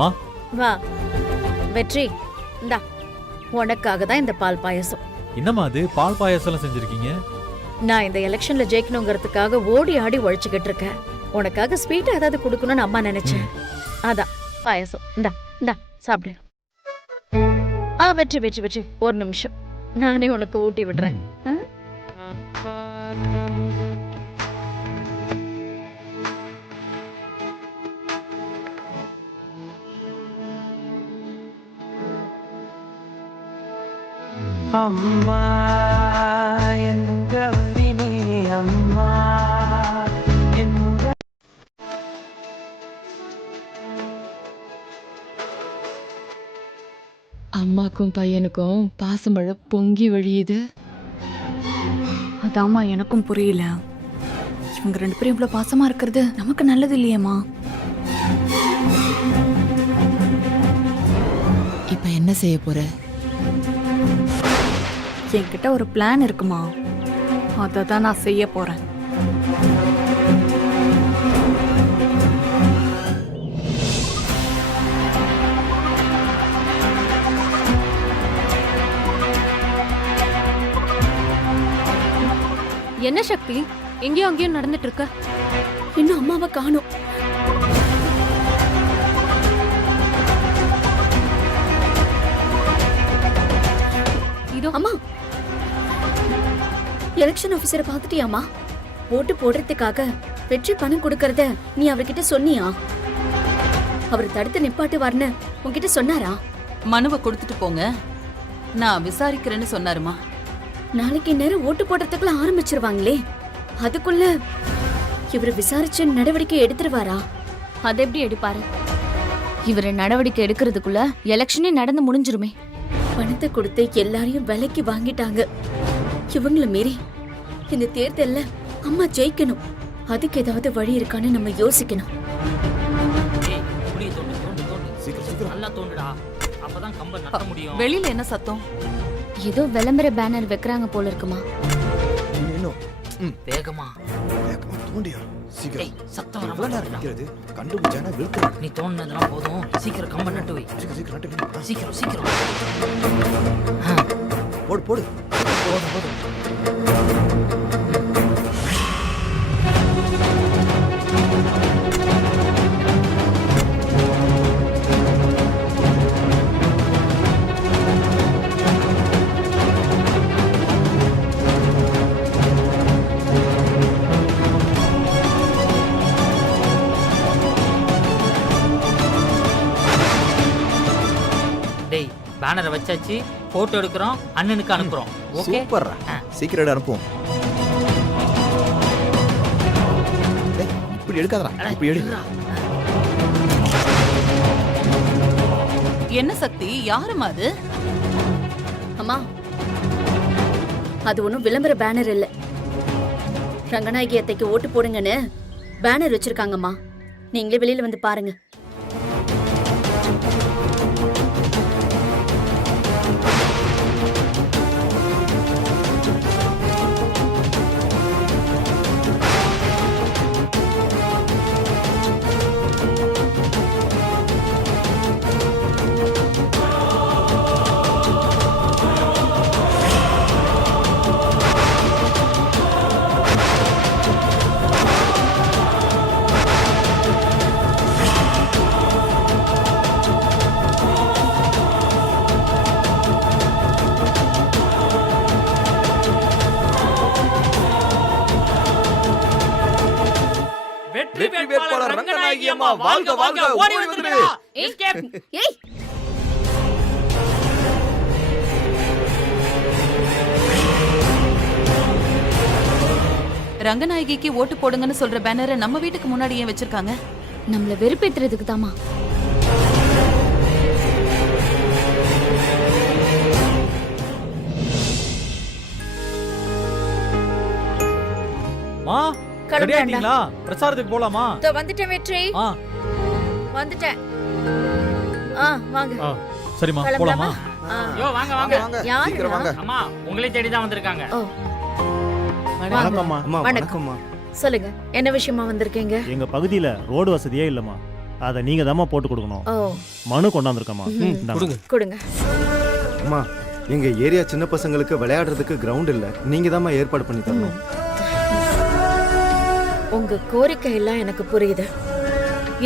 மா வா வெற்றி, இந்தா உனக்காக தான் இந்த பால் பாயசம். என்னம்மா அது பால் பாயாசம் செஞ்சிருக்கீங்க? நான் இந்த எலெக்ஷன்ல ஜெயிக்கணுங்கிறதுக்காக ஓடி ஆடி உழைச்சுக்கிட்டு இருக்கேன். உனக்காக ஸ்வீட் ஏதாவது கொடுக்கணும்னு அம்மா நினைச்சேன். அதான் பாயசம். இந்தா இந்தா சாப்பிடு. வெற்றி வெற்றி வெற்றி, ஒரு நிமிஷம் நானே உனக்கு ஊட்டி விடுறேன். அம்மா எங்கவரினே அம்மா அம்மாக்கும் பையனுக்கும் பாசமழை பொங்கி வழியுது. அதாம்மா எனக்கும் புரியல. இவங்க 2 பேரும் இவ்வளவு பாசமா இருக்கிறது நமக்கு நல்லது இல்லையேம்மா. இப்ப என்ன செய்ய போற? என்கிட்ட ஒரு பிளான் இருக்குமா, அதை தான் நான் செய்ய போறேன். என்ன சக்தி, எங்கேயும் அங்கேயும் நடந்துட்டு இருக்க? இன்னும் அம்மாவை காணோம். இதோ அம்மா, எலெக்ஷன் ஆபீசரை பாத்துட்டியாமா? ஓட்டு போடுறதுக்காக வெற்றி பணம் கொடுக்கறத நீ அவர்கிட்ட சொன்னியா? அவர் தடுத்து நிப்பாட்டுவார்னு உன்கிட்ட சொன்னாரா? மனுவை கொடுத்துட்டு போங்க, நான் விசாரிக்கிறேன்னு சொன்னாருமா. நாளைக்கு நேரம் ஓட்டு போடுறதுக்குள்ள ஆரம்பிச்சிருவாங்களே, அதுக்குள்ள இவர் விசாரிச்சு நடவடிக்கை எடுத்துருவாரா? அதை எப்படி எடுப்பாரு? இவரை நடவடிக்கை எடுக்கிறதுக்குள்ள எலெக்ஷனே நடந்து முடிஞ்சிருமே. பணத்தை கொடுத்து எல்லாரையும் விலைக்கு வாங்கிட்டாங்க. இவங்கள மீறி இந்த தேர்தல்ல அம்மா ஜெயிக்கணும். அதுக்கு ஏதாவது வழி இருக்கான்னு நம்ம யோசிக்கணும். வெளியில என்ன சத்தம்? ஏதோ விளம்பர பேனர் வைக்கிறாங்க போல இருக்குமா. வேகமா தோண்டியா சீக்கிரம். சத்தம் வர எவ்வளவு நேரம் நிக்கிறது? கண்டுபிடிச்சானா விழுத்துறேன். நீ தோணுனதெல்லாம் போதும், சீக்கிரம் கம்ப நட்டு வை. சீக்கிரம் நட்டு. சீக்கிரம் சீக்கிரம் போடு போடு. போதும் போதும். டேய், பேனரை வச்சாச்சு, போட்டோ எடுக்கிறோம், அண்ணனுக்கு அனுப்புறோம். ஓகே, சூப்பர்ரா. சீக்கிரம் அனுப்புவோம். இப்படி எடுக்காதடா, இப்படி எடு. என்ன சக்தி, யாருமா அது? அம்மா, அது ஒண்ணும் விளம்பர பேனர் இல்ல. ரங்கநாயகி அத்தைக்கு ஓட்டு போடுங்கன்னு பேனர் வச்சிருக்காங்கம்மா. நீங்களே வெளியில வந்து பாருங்க. வெற்றி வேட்பாளர் ரங்கநாயகி அம்மா வாழ்க வாழ்க. ஓடி வந்துரு. எஸ்கேப். ஏய், ரங்கநாயகிக்கு ஓட்டு போடுங்கன்னு சொல்ற பேனரை நம்ம வீட்டுக்கு முன்னாடி ஏன் வச்சிருக்காங்க? நம்மள வெறுப்பேத்துறதுக்கு தாமா. மா ரெடி ஆயிட்டீங்களா? பிரசாரத்துக்கு போலாமா? வந்துட்டேன் வெற்றி, வந்துட்டேன். வாங்க. சரிம்மா, போலாமா? யோ வாங்க வாங்க. சீக்கிரம் வாங்க. அம்மா, உங்களை தேடி தான் வந்திருக்காங்க. வணக்கம்மா. வணக்கம். சொல்லுங்க, என்ன விஷயமா வந்திருக்கீங்க? எங்க பகுதியில ரோடு வசதியே இல்லம்மா. அதை நீங்கள் தாம்மா போட்டு கொடுக்கணும். ஓ மனு கொண்டாந்துருக்கம்மா. கொடுங்க. கொடுங்க. அம்மா எங்க ஏரியா சின்ன பசங்களுக்கு விளையாடுறதுக்கு கிரவுண்ட் இல்ல, நீங்க தான் ஏற்பாடு பண்ணி தரணும். உங்க கோரிக்கை எல்லாம் எனக்கு புரியுது.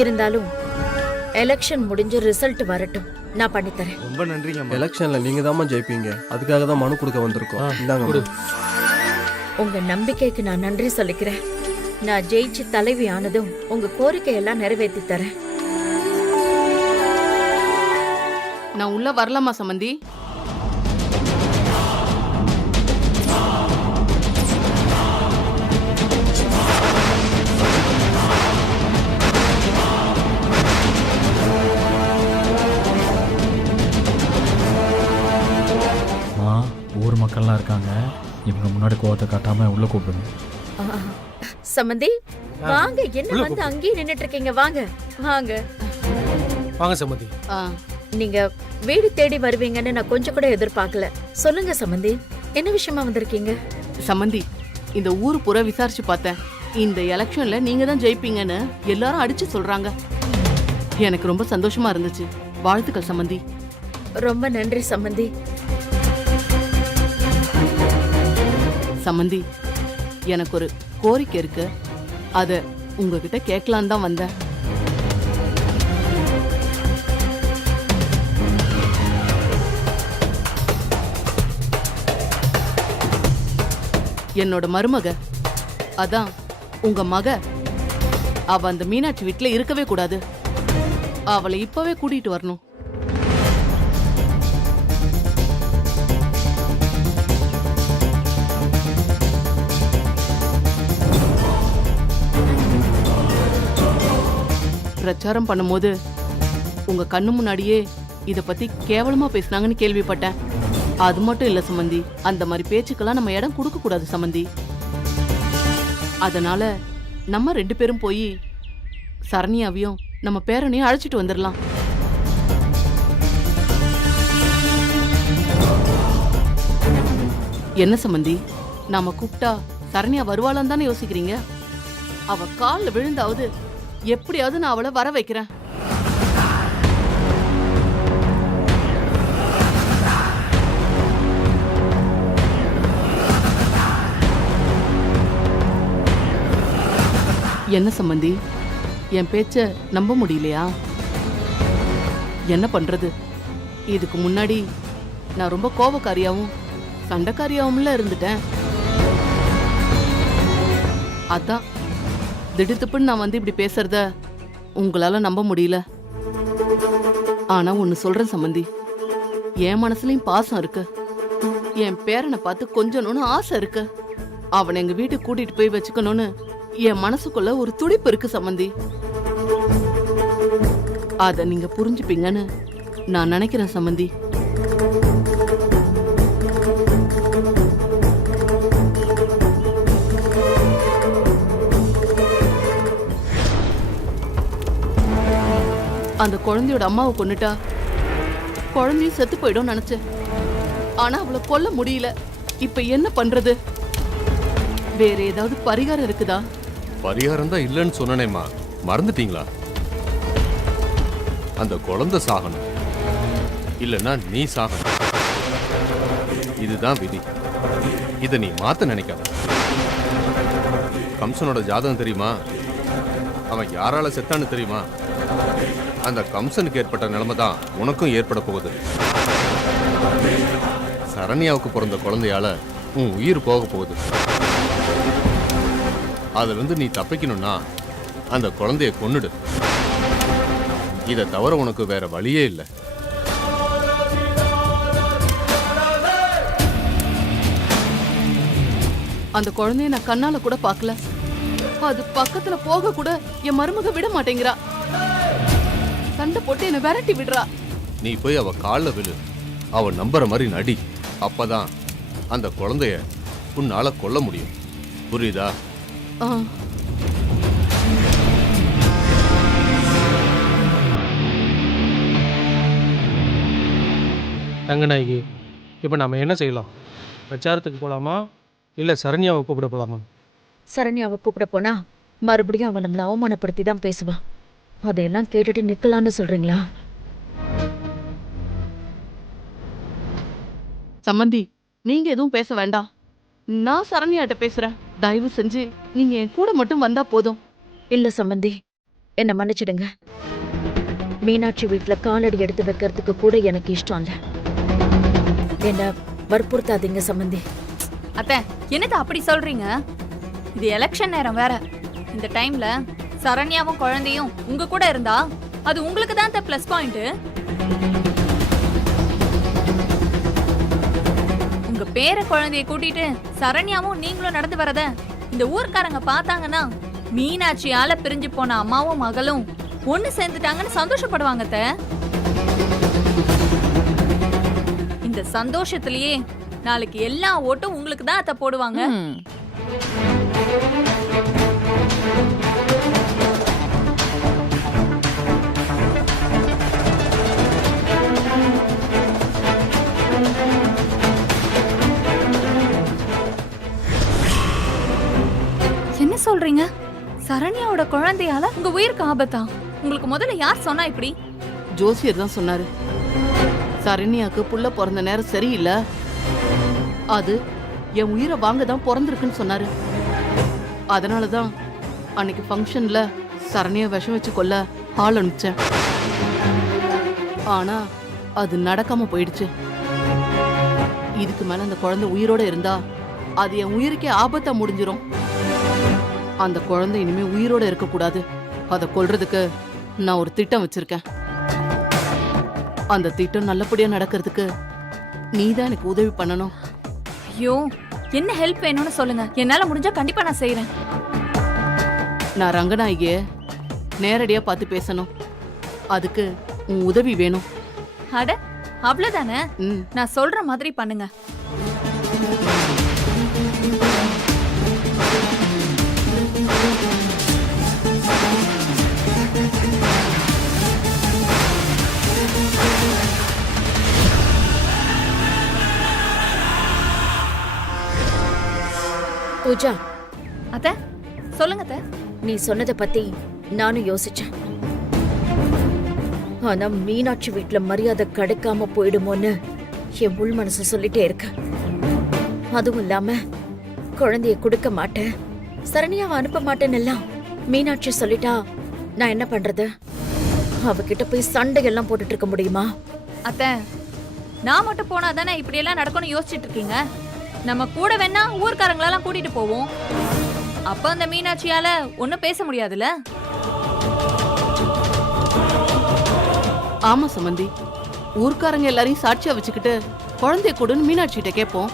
இருந்தாலும் எலெக்ஷன் முடிஞ்சு ரிசல்ட் வரட்டும், நான் பண்ணித்தரேன். ரொம்ப நன்றிங்க அம்மா. எலெக்ஷன்ல நீங்க தான் ஜெயிப்பீங்க, அதுக்காக தான் மனு கொடுக்க வந்திருக்கோம். இந்தாங்க. உங்க நம்பிக்கைக்கு நான் நன்றி சொல்லிக்கிறேன். நான் ஜெயிச்சு தலைவி ஆனதும் உங்க கோரிக்கையெல்லாம் நிறைவேற்றி தரேன். நான் உள்ள வரலாமா சம்பந்தி? ஊர் மக்கள்லாம் இருக்காங்க, இவங்க முன்னாடி கோவத்தை காட்டாம உள்ள கூப்பிடுங்க. சம்பந்தி வாங்க, என்ன வந்து அங்கேயே நின்னுட்டு இருக்கீங்க? வாங்க வாங்க வாங்க சம்பந்தி. நீங்க வீடு தேடி வருவீங்கன்னு நான் கொஞ்சம் கூட எதிர்பார்க்கல. சொல்லுங்க சம்பந்தி, என்ன விஷயமா வந்திருக்கீங்க? சம்பந்தி, இந்த ஊர் பூரா விசாரிச்சு பார்த்தேன். இந்த எலெக்ஷன்ல நீங்க தான் ஜெயிப்பீங்கன்னு எல்லாரும் அடிச்சு சொல்றாங்க. எனக்கு ரொம்ப சந்தோஷமா இருந்துச்சு. வாழ்த்துக்கள் சம்பந்தி. ரொம்ப நன்றி சம்பந்தி. சம்பந்தி, எனக்கு ஒரு கோரிக்கை இருக்கு. அத உங்ககிட்ட கேட்கலான்னு தான் வந்தேன். என்னோட மருமக, அதான் உங்க மக, அவ அந்த மீனாட்சி வீட்டுல இருக்கவே கூடாது. அவளை இப்பவே கூட்டிட்டு வரணும். பிரச்சாரம் பண்ணும்போது உங்க கண்ணு முன்னாடியே இத பத்தி கேவலமா பேசினாங்கன்னு கேள்விப்பட்டேன். அது மட்டும் இல்ல சம்பந்தி, அந்த மாதிரி பேச்சுக்கெல்லாம் நம்ம இடம் கொடுக்க கூடாது சம்பந்தி. அதனால நம்ம 2 பேரும் போய் சரண்யாவையும் நம்ம பேரனையும் அழைச்சிட்டு வந்துடலாம். என்ன சம்பந்தி, நாம கூப்பிட்டா சரண்யா வருவாளான்னு தானே யோசிக்கிறீங்க? அவ கால்ல விழுந்தாவது எப்படியாவது நான் அவளை வர வைக்கிறேன். என்ன சம்பந்தி, என் பேச்ச நம்ப முடியலையா? என்ன பண்றது, இதுக்கு முன்னாடி நான் ரொம்ப கோபக்காரியாவும் சண்டைக்காரியாவும்ல இருந்துட்டேன். அதான் திடுத்துப்புன்னு நான் வந்து இப்படி பேசுறத உங்களால நம்ப முடியல. ஆனா ஒன்னு சொல்றேன் சம்பந்தி, என் மனசுலயும் பாசம் இருக்கு. என் பேரனை பார்த்து கொஞ்சணும்னு ஆசை இருக்கு. அவனை எங்க வீட்டுக்கு கூட்டிட்டு போய் வச்சுக்கணும்னு என் மனசுக்குள்ள ஒரு துடிப்பு இருக்கு சம்பந்தி. அத நீங்க புரிஞ்சுப்பீங்கன்னு நான் நினைக்கிறேன் சம்பந்தி. அந்த குழந்தையோட அம்மாவை கொன்னுட்டா குழந்தையும் செத்து போயிடும் நினைச்சேன். ஆனா அவளை கொல்ல முடியல. இப்ப என்ன பண்றது? வேற ஏதாவது பரிகாரம் இருக்குதா? பரிகாரம் தான் இல்லைன்னு சொன்னேம்மா, மறந்துட்டீங்களா? அந்த குழந்தை சாகணும், இல்லைன்னா நீ சாகணும். இதுதான் விதி. இதை நீ மாத்த நினைக்காத. கம்சனோட ஜாதகம் தெரியுமா? அவன் யாரால செத்தான்னு தெரியுமா? அந்த கம்சனுக்கு ஏற்பட்ட நிலைமை தான் உனக்கும் ஏற்பட போகுது. சரண்யாவுக்கு பிறந்த குழந்தையால உன் உயிர் போக போகுது. அதுல இருந்து நீ தப்பிக்கணும்னா அந்த குழந்தைய கொன்னுடு. இதை தவிர உனக்கு வேற வழியே இல்லை. அந்த குழந்தைய நான் கண்ணால கூட பார்க்கல. அது பக்கத்துல போக கூட என் மருமக விட மாட்டேங்கிறா. சண்டை போட்டு என்ன விரட்டி விடுறா. நீ போய் அவ கால்ல விழு, அவ நம்புற மாதிரி நடி. அப்பதான் அந்த குழந்தைய உன்னால கொல்ல முடியும். புரியுதா? ரங்கநாயகி, இப்போ நம்ம என்ன செய்யலாம்? பிரச்சாரத்துக்கு போகலாமா, இல்லை சரண்யாவை கூப்பிட போகலாமா? சரண்யாவை கூப்பிட போனா மறுபடியும் அவன் நம்மளை அவமானப்படுத்தி தான் பேசுவான். அதையெல்லாம் கேட்டுட்டு நிக்கலாம்னு சொல்றீங்களா? சம்மந்தி, நீங்க எதுவும் பேச வேண்டாம். நான் சரண்யாட்ட பேசுறேன். தயவு செஞ்சு நீங்க என் கூட மட்டும் வந்தா போதும். இல்ல சம்பந்தி, என்ன மன்னிச்சிடுங்க. மீனாட்சி வீட்டுல காலடி எடுத்து வைக்கிறதுக்கு கூட எனக்கு இஷ்டம் இல்ல. என்ன வற்புறுத்தாதீங்க சம்பந்தி. அத்தை, என்னது அப்படி சொல்றீங்க? இது எலெக்ஷன் நேரம் வேற. இந்த டைம்ல சரண்யாவும் குழந்தையும் உங்க கூட இருந்தா அது உங்களுக்கு தான் பிளஸ் பாயிண்ட். உங்க பேர குழந்தைய கூட்டிட்டு சரண்யாவும் நீங்களும் நடந்து வரத இந்த ஊர்க்காரங்க பார்த்தாங்கன்னா மீனாட்சியால பிரிஞ்சு போன அம்மாவும் மகளும் ஒண்ணு சேர்ந்துட்டாங்கன்னு சந்தோஷப்படுவாங்க அத்தை. இந்த சந்தோஷத்திலேயே நாளைக்கு எல்லா ஓட்டும் உங்களுக்கு தான் அத்தை போடுவாங்க. என்ன சொல்றீங்க? சரண்யாவோட குழந்தையால உங்க உயிருக்கு ஆபத்தா? உங்களுக்கு முதல்ல யார் சொன்னா இப்படி? ஜோசியர் தான் சொன்னாரு. சரண்யாக்கு புள்ள பிறந்த நேரம் சரியில்லை, அது என் உயிரை வாங்க தான் பிறந்திருக்குன்னு சொன்னாரு. அதனாலதான் அன்னைக்கு ஃபங்க்ஷன்ல சரண்யா விஷம் வச்சு கொல்ல ஆள் அனுப்பிச்சேன். ஆனா அது நடக்காம போயிடுச்சு. இதுக்கு மேல அந்த குழந்தை உயிரோட இருந்தா அது என் உயிருக்கே ஆபத்தா முடிஞ்சிரும். அந்த குழந்தை இனிமே உயிரோட இருக்க கூடாது. அதை கொல்றதுக்கு நான் ஒரு திட்டம் வச்சிருக்கேன். அந்த திட்டம் நல்லபடியா நடக்கிறதுக்கு நீதான் எனக்கு உதவி பண்ணணும். ஐயோ, என்ன ஹெல்ப் வேணும்னு சொல்லுங்க. என்னால முடிஞ்சா கண்டிப்பா நான் செய்யறேன். நான் ரங்கநாயகிய நேரடியா பார்த்து பேசணும். அதுக்கு உன் உதவி வேணும். அட, அவ்வளவுதானே? நான் சொல்ற மாதிரி பண்ணுங்க. பூஜா, அத்தை, சொல்லுங்க அத்தை. நீ சொன்னதை பத்தி நானும் யோசிச்சேன். ஆனா மீனாட்சி வீட்டுல மரியாதை கிடைக்காம போயிடுமோன்னு என் உள் மனசு சொல்லிட்டே இருக்கு. அதுவும் இல்லாம குழந்தைய கொடுக்க மாட்டேன், சரண்யாவை அனுப்ப மாட்டேன்னு எல்லாம் மீனாட்சி சொல்லிட்டா நான் என்ன பண்றது? அவகிட்ட போய் சண்டையெல்லாம் போட்டுட்டு இருக்க முடியுமா? அத்தை, நான் மட்டும் போனா தானே இப்படி எல்லாம் நடக்கும்னு யோசிச்சுட்டு இருக்கீங்க. நம்ம கூட வேணா ஊர்க்காரங்களெல்லாம் கூட்டிட்டு போவோம். அப்ப அந்த மீனாட்சியால ஒன்னும் பேச முடியாதுல்ல. ஆமா சம்பந்தி, ஊர்க்காரங்க எல்லாரையும் சாட்சியா வச்சுக்கிட்டு குழந்தைய கூடன்னு மீனாட்சி கிட்ட கேட்போம்.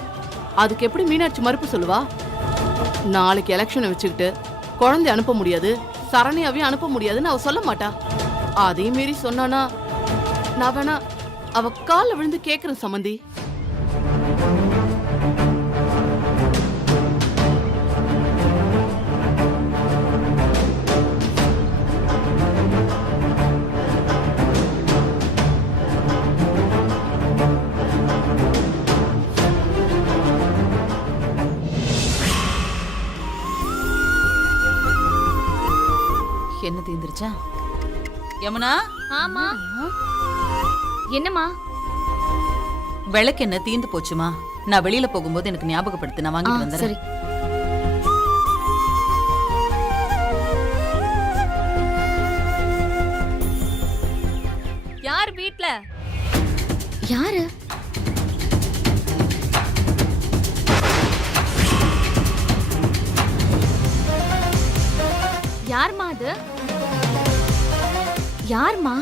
அதுக்கு எப்படி மீனாட்சி மறுப்பு சொல்லுவா? நாளைக்கு எலெக்ஷனை வச்சுக்கிட்டு குழந்தைய அனுப்ப முடியாது, சரண்யாவையும் அனுப்ப முடியாதுன்னு அவ சொல்ல மாட்டா. அதையும் மீறி சொன்னானா நான் வேணா அவ காலில் விழுந்து கேட்கிறேன் சம்பந்தி. என்ன தீந்துருச்சா? யமுனா, ஆமா. என்னம்மா? விளக்கு என்ன தீந்து போச்சுமா? நான் வெளியில போகும்போது எனக்கு ஞாபகப்படுத்து, நான் வாங்கிட்டு வந்துறேன். சரி. யார் வீட்ல? யாரு? யார்மா அது? யார்மா?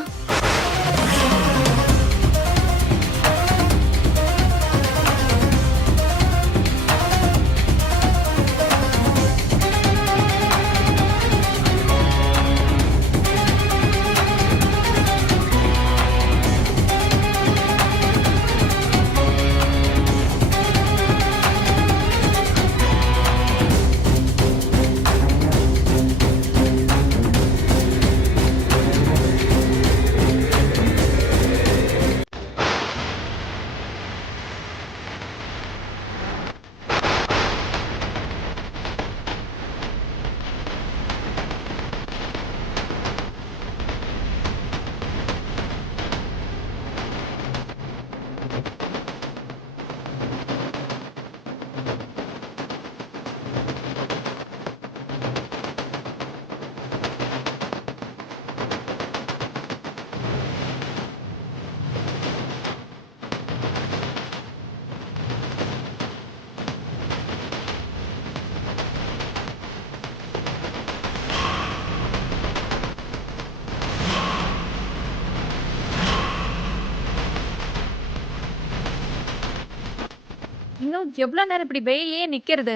நானும் எவ்வளவு நேரம் இப்படி வெயிலே நிக்கிறது.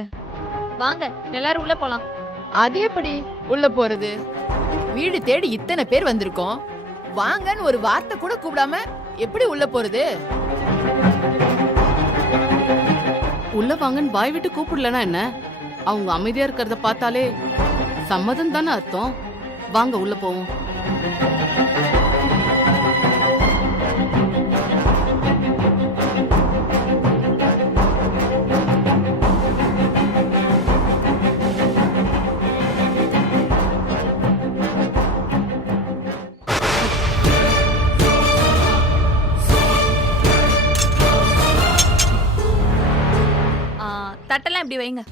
வாங்க எல்லாரும் உள்ள போலாம். அது எப்படி உள்ள போறது? வீடு தேடி இத்தனை பேர் வந்திருக்கோம், வாங்கன்னு ஒரு வார்த்தை கூட கூப்பிடாம எப்படி உள்ள போறது? உள்ள வாங்கன்னு வாய் விட்டு கூப்பிடலனா என்ன? அவங்க அமைதியா இருக்கிறத பார்த்தாலே சம்மதம் தானே அர்த்தம். வாங்க உள்ள போவோம். தட்டெல்லாம் இப்படி வைங்க.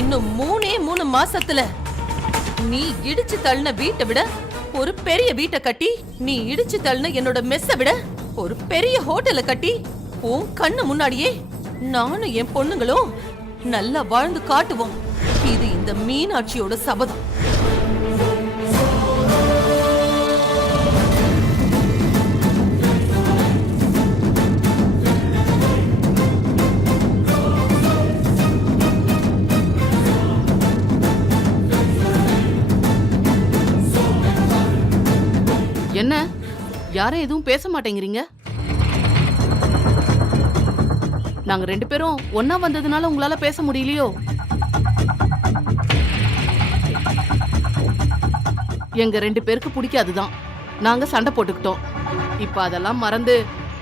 இன்னும் 3 மாசத்துல நீ இடிச்சு தள்ளின வீட்டை விட ஒரு பெரிய வீட்டை கட்டி, நீ இடிச்சு தள்ளின என்னோட மெஸ்ஸை விட ஒரு பெரிய ஹோட்டலை கட்டி, உன் கண்ணு முன்னாடியே நானும் என் பொண்ணுங்களும் நல்லா வாழ்ந்து காட்டுவோம். இது இந்த மீனாட்சியோட சபதம். என்ன யாரும் எதுவும் பேச மாட்டேங்கிறீங்க? நாங்க 2 பேரும் ஒன்னா வந்ததுனால உங்களால பேச முடியலையோ? எங்க 2 பேருக்கு பிடிக்காதுதான், நாங்க சண்டை போட்டுக்கிட்டோம். இப்ப அதெல்லாம் மறந்து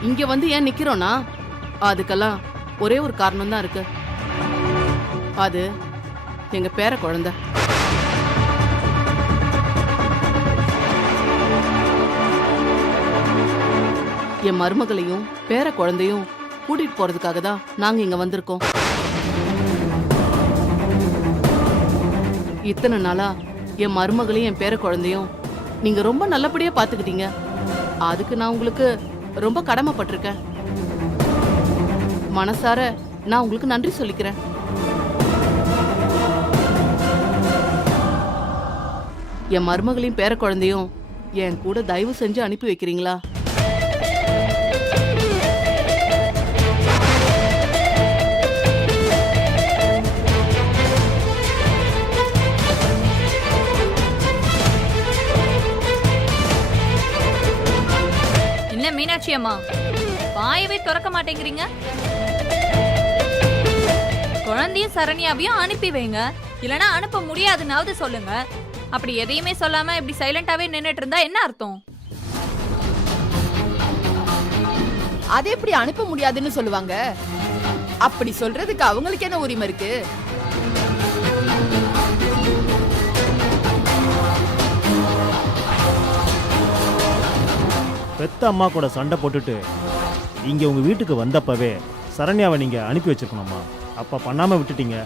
இங்க வந்து ஏன் நிக்கிறோம்னா அதுக்கெல்லாம் ஒரே ஒரு காரணம் தான் இருக்கு. அது எங்க பேர குழந்தை. என் மருமகளையும் பேர குழந்தையும் கூட்டிட்டு போறதுக்காக தான் நாங்க இங்க வந்திருக்கோம். இத்தனை நாளா என் மருமகளையும் என் பேர குழந்தையும் நீங்க ரொம்ப நல்லபடியா பாத்துக்கிட்டீங்க. அதுக்கு நான் உங்களுக்கு ரொம்ப கடமைப்பட்டிருக்கேன். மனசார நான் உங்களுக்கு நன்றி சொல்லிக்கிறேன். என் மருமகளையும் பேர குழந்தையும் என் கூட தயவு செஞ்சு அனுப்பி வைக்கிறீங்களா? மீனாட்சி அம்மா, வாயவே திறக்க மாட்டேங்கிறீங்க. குழந்தையும் சரண்யாவையும் அனுப்பி வைங்க, இல்லனா அனுப்ப முடியாதுன்னாவது சொல்லுங்க. அப்படி எதையுமே சொல்லாம இப்படி சைலண்டாவே நின்னுட்டு இருந்தா என்ன அர்த்தம்? அதை எப்படி அனுப்ப முடியாதுன்னு சொல்லுவாங்க? அப்படி சொல்றதுக்கு அவங்களுக்கு என்ன உரிமை இருக்கு? பெத்த அம்மா கூட சண்டை போட்டுட்டு இங்கே உங்கள் வீட்டுக்கு வந்தப்பவே சரண்யாவை நீங்கள் அனுப்பி வச்சிருக்கணும்மா. அப்போ பண்ணாமல் விட்டுட்டீங்க,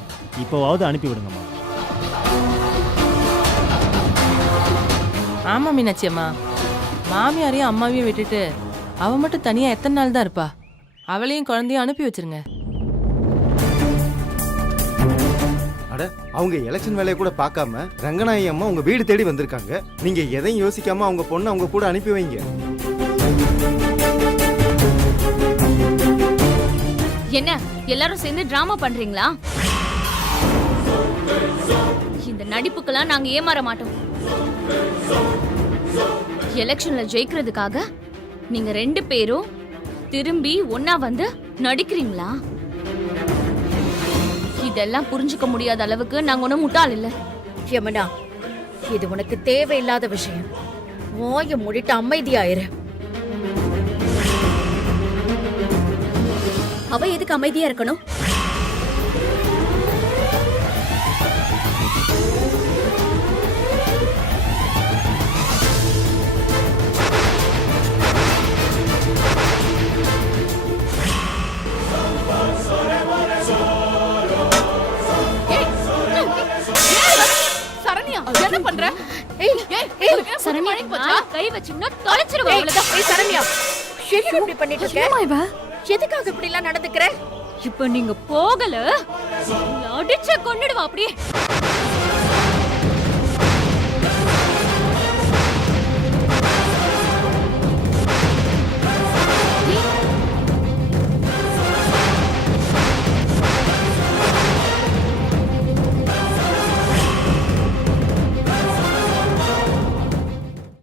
இப்போவாவது அனுப்பி விடுங்கம்மா. ஆமா மீனாட்சி அம்மா, மாமியாரையும் அம்மாவையும் விட்டுட்டு அவ மட்டும் தனியா எத்தனை நாள் தான் இருப்பா? அவளையும் குழந்தையும் அனுப்பி வச்சிருங்க. அட, அவங்க எலெக்ஷன் வேலையை கூட பார்க்காம ரங்கநாயகி அம்மா உங்க வீடு தேடி வந்திருக்காங்க. நீங்க எதையும் யோசிக்காம அவங்க பொண்ணை அவங்க கூட அனுப்பி வைங்க. என்ன எல்லாரும் சேர்ந்து டிராமா பண்றீங்களா? இந்த நடிப்புக்கெல்லாம் நாங்க ஏமாற மாட்டோம். எலெக்ஷன்ல ஜெயிக்கிறதுக்காக நீங்க 2 பேரும் திரும்பி ஒன்னா வந்து நடிக்கிறீங்களா? இதெல்லாம் புரிஞ்சுக்க முடியாத அளவுக்கு நாங்க ஒண்ணும் முட்டாள் இல்ல. யமுனா, இது உனக்கு தேவையில்லாத விஷயம். வாயை மூடிட்டு அமைதியாயிரு. அவ எதுக்கு அமைதியா இருக்கணும்? சரண்யா என்ன பண்ற? ஏய் ஏய் சரண்யா கை வச்சீங்கன்னா தொலைச்சிருவா. அவ்வளவுதான். ஏய் சரண்யா, என்ன இப்படி பண்ணிட்டு இருக்க? எதுக்காக இப்படி எல்லாம் நடந்துக்கிற? இப்ப நீங்க போகல அடிச்சு கொன்னுடுவா அப்படியே.